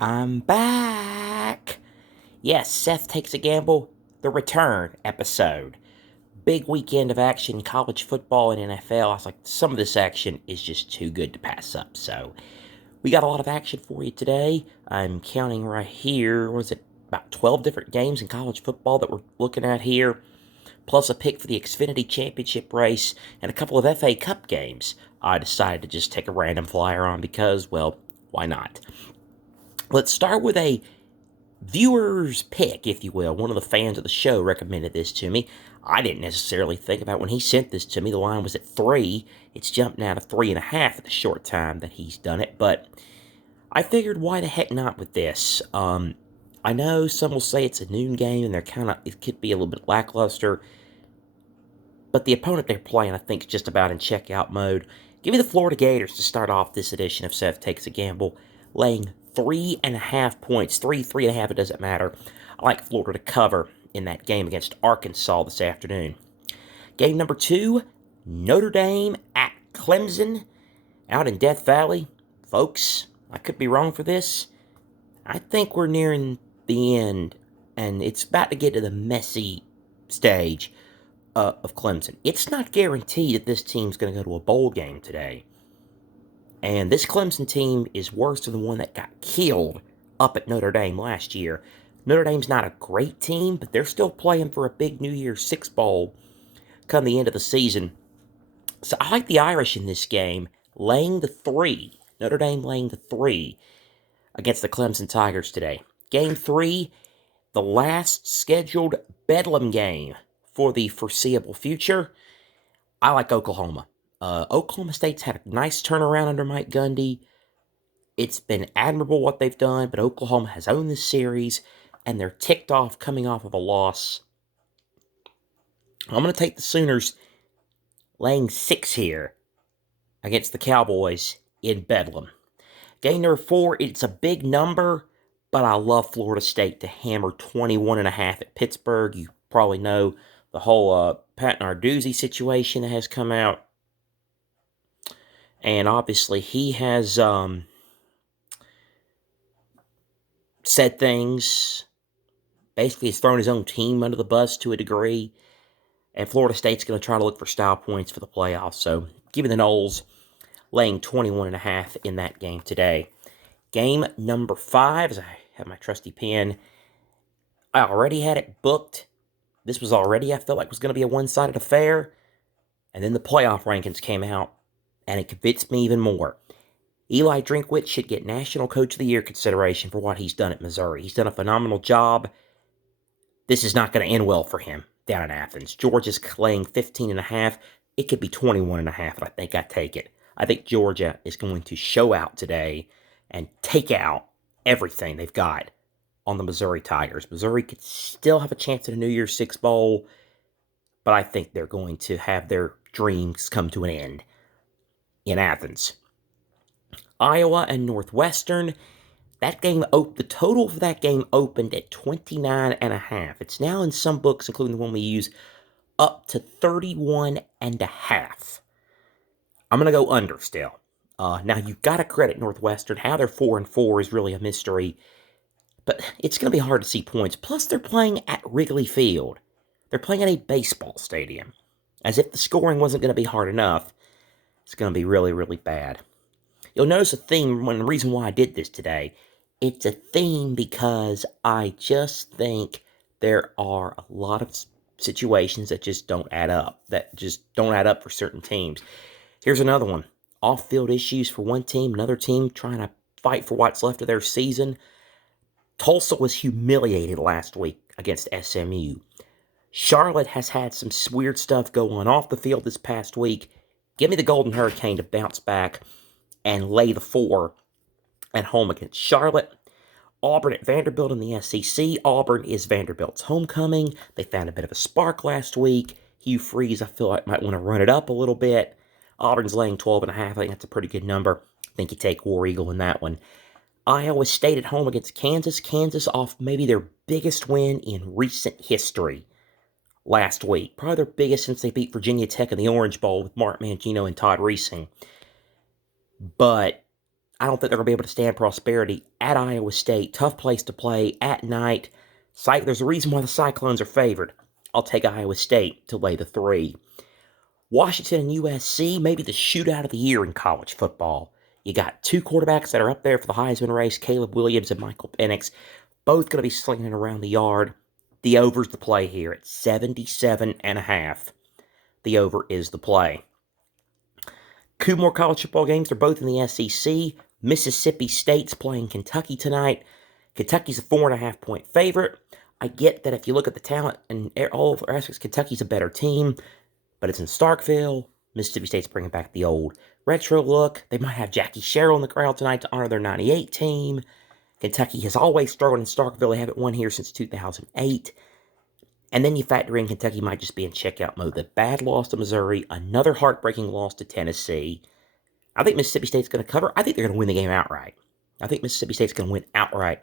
I'm back. Yes, Seth Takes a Gamble, the return episode. Big weekend of action, college football and NFL. I was like, some of this action is just too good to pass up. So, we got a lot of action for you today. I'm counting right here, was it about 12 different games in college football that we're looking at here, plus a pick for the Xfinity Championship race and a couple of FA Cup games. I decided to just take a random flyer on because, well, why not? Let's start with a viewer's pick, if you will. One of the fans of the show recommended this to me. I didn't necessarily think about when he sent this to me. The line was at 3. It's jumped now to 3.5 in the short time that he's done it. But I figured, why the heck not with this? I know some will say it's a noon game and it could be a little bit lackluster. But the opponent they're playing, I think, is just about in checkout mode. Give me the Florida Gators to start off this edition of Seth Takes a Gamble, laying 3.5 points. 3.5, it doesn't matter. I like Florida to cover in that game against Arkansas this afternoon. Game number 2, Notre Dame at Clemson, out in Death Valley. Folks, I could be wrong for this. I think we're nearing the end, and it's about to get to the messy stage of Clemson. It's not guaranteed that this team's going to go to a bowl game today. And this Clemson team is worse than the one that got killed up at Notre Dame last year. Notre Dame's not a great team, but they're still playing for a big New Year's Six bowl come the end of the season. So I like the Irish in this game, laying the 3. Notre Dame laying the 3 against the Clemson Tigers today. Game 3, the last scheduled Bedlam game for the foreseeable future. I like Oklahoma. Oklahoma State's had a nice turnaround under Mike Gundy. It's been admirable what they've done, but Oklahoma has owned this series, and they're ticked off coming off of a loss. I'm going to take the Sooners laying 6 here against the Cowboys in Bedlam. Game number 4, it's a big number, but I love Florida State to hammer 21.5 at Pittsburgh. You probably know the whole Pat Narduzzi situation that has come out. And obviously, he has said things. Basically, he's thrown his own team under the bus to a degree. And Florida State's going to try to look for style points for the playoffs. So, give me the Noles laying 21.5 in that game today. Game number 5, as I have my trusty pen. I already had it booked. This was already, I felt like, was going to be a one-sided affair. And then the playoff rankings came out, and it convinced me even more. Eli Drinkwitz should get National Coach of the Year consideration for what he's done at Missouri. He's done a phenomenal job. This is not going to end well for him down in Athens. Georgia's laying 15.5. It could be 21.5, and I think I take it. I think Georgia is going to show out today and take out everything they've got on the Missouri Tigers. Missouri could still have a chance at a New Year's Six bowl, but I think they're going to have their dreams come to an end in Athens. Iowa and Northwestern. That game, the total for that game opened at 29.5. It's now in some books, including the one we use, up to 31.5. I'm going to go under still. Now, you've got to credit Northwestern. How they're 4-4 is really a mystery. But it's going to be hard to see points. Plus, they're playing at Wrigley Field. They're playing at a baseball stadium. As if the scoring wasn't going to be hard enough, it's going to be really, really bad. You'll notice a theme, the reason why I did this today. It's a theme because I just think there are a lot of situations that just don't add up. That just don't add up for certain teams. Here's another one. Off-field issues for one team, another team trying to fight for what's left of their season. Tulsa was humiliated last week against SMU. Charlotte has had some weird stuff go on off the field this past week. Give me the Golden Hurricane to bounce back and lay the 4 at home against Charlotte. Auburn at Vanderbilt in the SEC. Auburn is Vanderbilt's homecoming. They found a bit of a spark last week. Hugh Freeze, I feel like, might want to run it up a little bit. Auburn's laying 12.5. I think that's a pretty good number. I think you take War Eagle in that one. Iowa State at home against Kansas. Kansas off maybe their biggest win in recent history last week. Probably their biggest since they beat Virginia Tech in the Orange Bowl with Mark Mangino and Todd Reesing. But I don't think they're going to be able to stand prosperity at Iowa State. Tough place to play at night. There's a reason why the Cyclones are favored. I'll take Iowa State to lay the 3. Washington and USC, maybe the shootout of the year in college football. You got 2 quarterbacks that are up there for the Heisman race, Caleb Williams and Michael Penix, both going to be slinging around the yard. The over's the play here at 77.5. The over is the play. 2 more college football games. They're both in the SEC. Mississippi State's playing Kentucky tonight. Kentucky's a 4.5-point favorite. I get that if you look at the talent and all of aspects, Kentucky's a better team, but it's in Starkville. Mississippi State's bringing back the old retro look. They might have Jackie Sherrill in the crowd tonight to honor their 98 team. Kentucky has always struggled in Starkville. They haven't won here since 2008. And then you factor in Kentucky might just be in checkout mode. The bad loss to Missouri, another heartbreaking loss to Tennessee. I think Mississippi State's going to cover. I think they're going to win the game outright. I think Mississippi State's going to win outright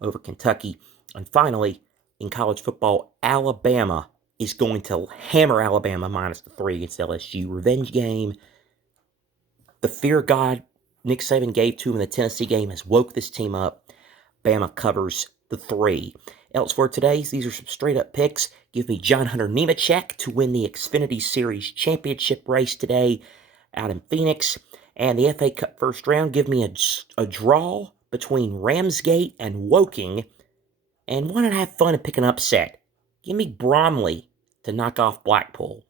over Kentucky. And finally, in college football, Alabama is going to hammer Alabama minus the 3 against LSU. Revenge game. The fear of God Nick Saban gave to him in the Tennessee game has woke this team up. Bama covers the 3. Elsewhere today, these are some straight-up picks. Give me John Hunter Nemechek to win the Xfinity Series Championship race today out in Phoenix. And the FA Cup first round, give me a draw between Ramsgate and Woking. And why not have fun and pick an upset? Give me Bromley to knock off Blackpool.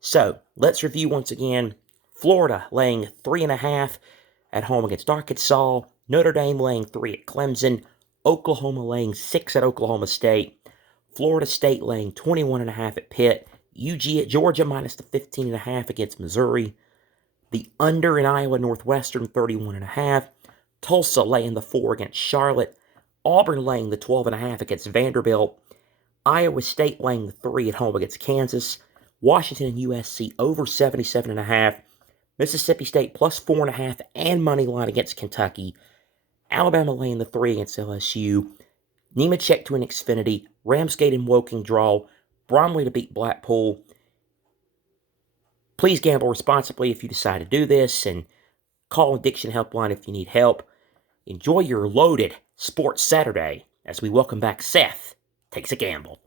So, let's review once again. Florida laying 3.5 at home against Arkansas. Notre Dame laying 3 at Clemson. Oklahoma laying 6 at Oklahoma State. Florida State laying 21.5 at Pitt. UG at Georgia minus the 15.5 against Missouri. The under in Iowa Northwestern 31.5. Tulsa laying the 4 against Charlotte. Auburn laying the 12.5 against Vanderbilt. Iowa State laying the 3 at home against Kansas. Washington and USC over 77.5. Mississippi State plus 4.5 and money line against Kentucky. Alabama laying the 3 against LSU. Nemechek to an Xfinity. Ramsgate and Woking draw. Bromley to beat Blackpool. Please gamble responsibly if you decide to do this, and call Addiction Helpline if you need help. Enjoy your loaded Sports Saturday as we welcome back Seth Takes a Gamble.